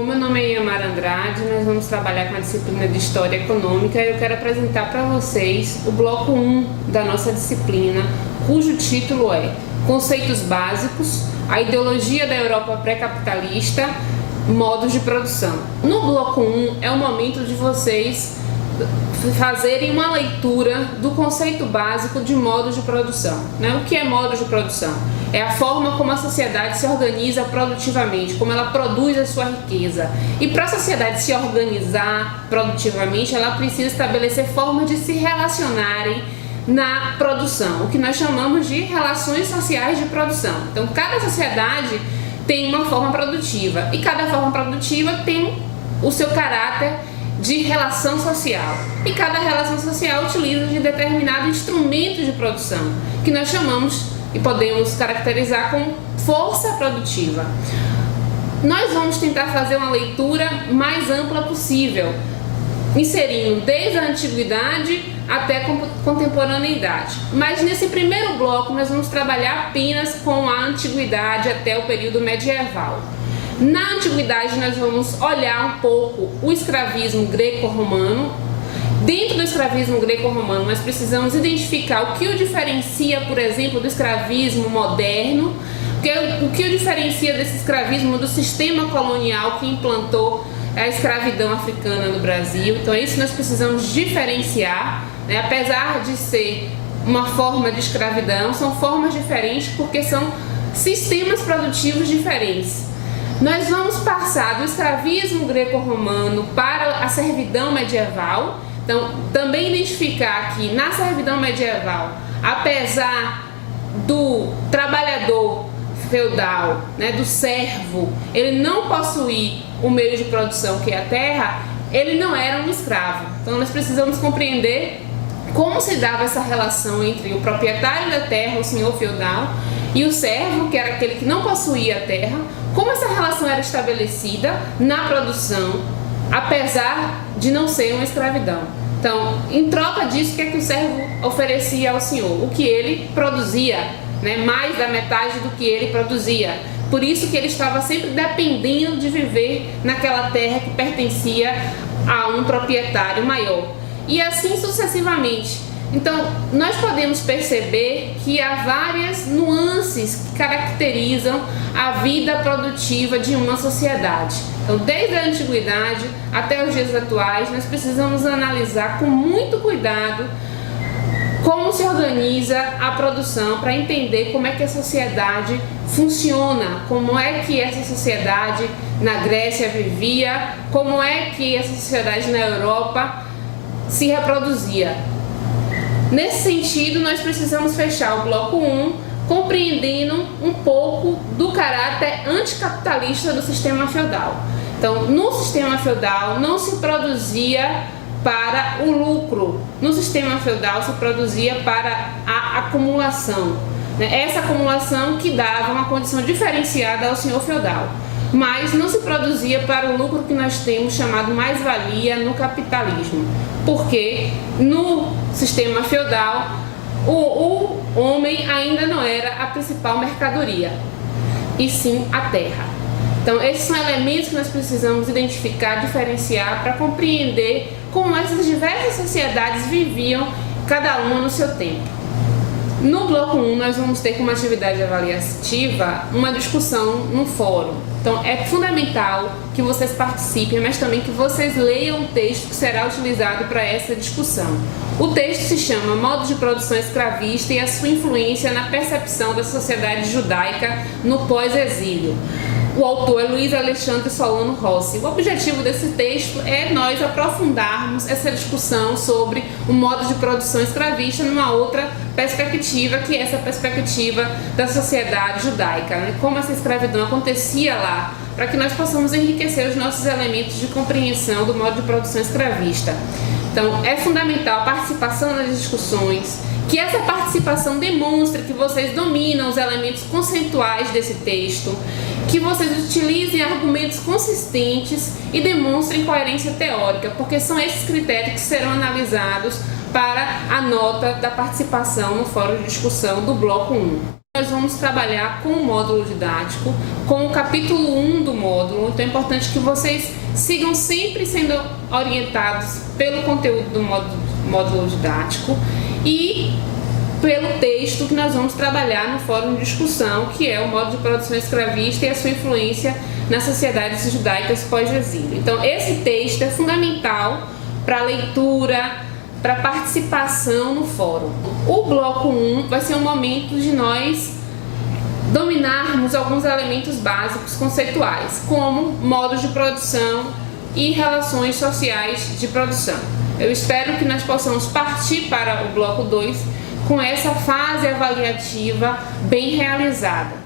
Bom, meu nome é Iamara Andrade, nós vamos trabalhar com a disciplina de História Econômica e eu quero apresentar para vocês o bloco 1 da nossa disciplina, cujo título é Conceitos Básicos, a Ideologia da Europa Pré-Capitalista, Modos de Produção. No bloco 1 é o momento de vocês fazerem uma leitura do conceito básico de modos de produção. O que é modo de produção? É a forma como a sociedade se organiza produtivamente, como ela produz a sua riqueza. E para a sociedade se organizar produtivamente, ela precisa estabelecer formas de se relacionarem na produção, o que nós chamamos de relações sociais de produção. Então, cada sociedade tem uma forma produtiva e cada forma produtiva tem o seu caráter de relação social. E cada relação social utiliza de determinado instrumento de produção, que nós chamamos e podemos caracterizar como força produtiva. Nós vamos tentar fazer uma leitura mais ampla possível, inserindo desde a antiguidade até a contemporaneidade. Mas nesse primeiro bloco nós vamos trabalhar apenas com a antiguidade até o período medieval. Na antiguidade nós vamos olhar um pouco o escravismo greco-romano. Dentro do escravismo greco-romano, nós precisamos identificar o que o diferencia, por exemplo, do escravismo moderno, o que o diferencia desse escravismo do sistema colonial que implantou a escravidão africana no Brasil. Então, é isso que nós precisamos diferenciar, Apesar de ser uma forma de escravidão, são formas diferentes porque são sistemas produtivos diferentes. Nós vamos passar do escravismo greco-romano para a servidão medieval. Então, também identificar que na servidão medieval, apesar do trabalhador feudal, do servo, ele não possuir o meio de produção que é a terra, ele não era um escravo. Então, nós precisamos compreender como se dava essa relação entre o proprietário da terra, o senhor feudal, e o servo, que era aquele que não possuía a terra, como essa relação era estabelecida na produção, apesar de não ser uma escravidão. Então, em troca disso, o que é que o servo oferecia ao senhor? O que ele produzia, mais da metade do que ele produzia. Por isso que ele estava sempre dependendo de viver naquela terra que pertencia a um proprietário maior. E assim sucessivamente. Então, nós podemos perceber que há várias nuances que caracterizam a vida produtiva de uma sociedade. Então, desde a antiguidade até os dias atuais, nós precisamos analisar com muito cuidado como se organiza a produção para entender como é que a sociedade funciona, como é que essa sociedade na Grécia vivia, como é que essa sociedade na Europa se reproduzia. Nesse sentido, nós precisamos fechar o bloco 1 compreendendo um pouco do caráter anticapitalista do sistema feudal. Então, no sistema feudal não se produzia para o lucro, no sistema feudal se produzia para a acumulação. Essa acumulação que dava uma condição diferenciada ao senhor feudal, mas não se produzia para o lucro que nós temos chamado mais-valia no capitalismo, porque no sistema feudal o homem ainda não era a principal mercadoria, e sim a terra. Então, esses são elementos que nós precisamos identificar, diferenciar para compreender como essas diversas sociedades viviam, cada uma no seu tempo. No bloco 1, nós vamos ter como atividade avaliativa uma discussão no fórum. Então, é fundamental que vocês participem, mas também que vocês leiam o texto que será utilizado para essa discussão. O texto se chama Modo de Produção Escravista e a sua influência na percepção da sociedade judaica no pós-exílio. O autor é Luiz Alexandre Solano Rossi. O objetivo desse texto é nós aprofundarmos essa discussão sobre o modo de produção escravista numa outra perspectiva, que é essa perspectiva da sociedade judaica, como essa escravidão acontecia lá, para que nós possamos enriquecer os nossos elementos de compreensão do modo de produção escravista. Então, é fundamental a participação nas discussões, que essa participação demonstre que vocês dominam os elementos conceituais desse texto, que vocês utilizem argumentos consistentes e demonstrem coerência teórica, porque são esses critérios que serão analisados para a nota da participação no fórum de discussão do bloco 1. Nós vamos trabalhar com o módulo didático, com o capítulo 1 do módulo, então é importante que vocês sigam sempre sendo orientados pelo conteúdo do módulo didático e pelo texto que nós vamos trabalhar no fórum de discussão, que é o modo de produção escravista e a sua influência nas sociedades judaicas pós-exílio. Então, esse texto é fundamental para a leitura, para a participação no fórum. O bloco 1 vai ser um momento de nós dominarmos alguns elementos básicos conceituais, como modos de produção e relações sociais de produção. Eu espero que nós possamos partir para o bloco 2 com essa fase avaliativa bem realizada.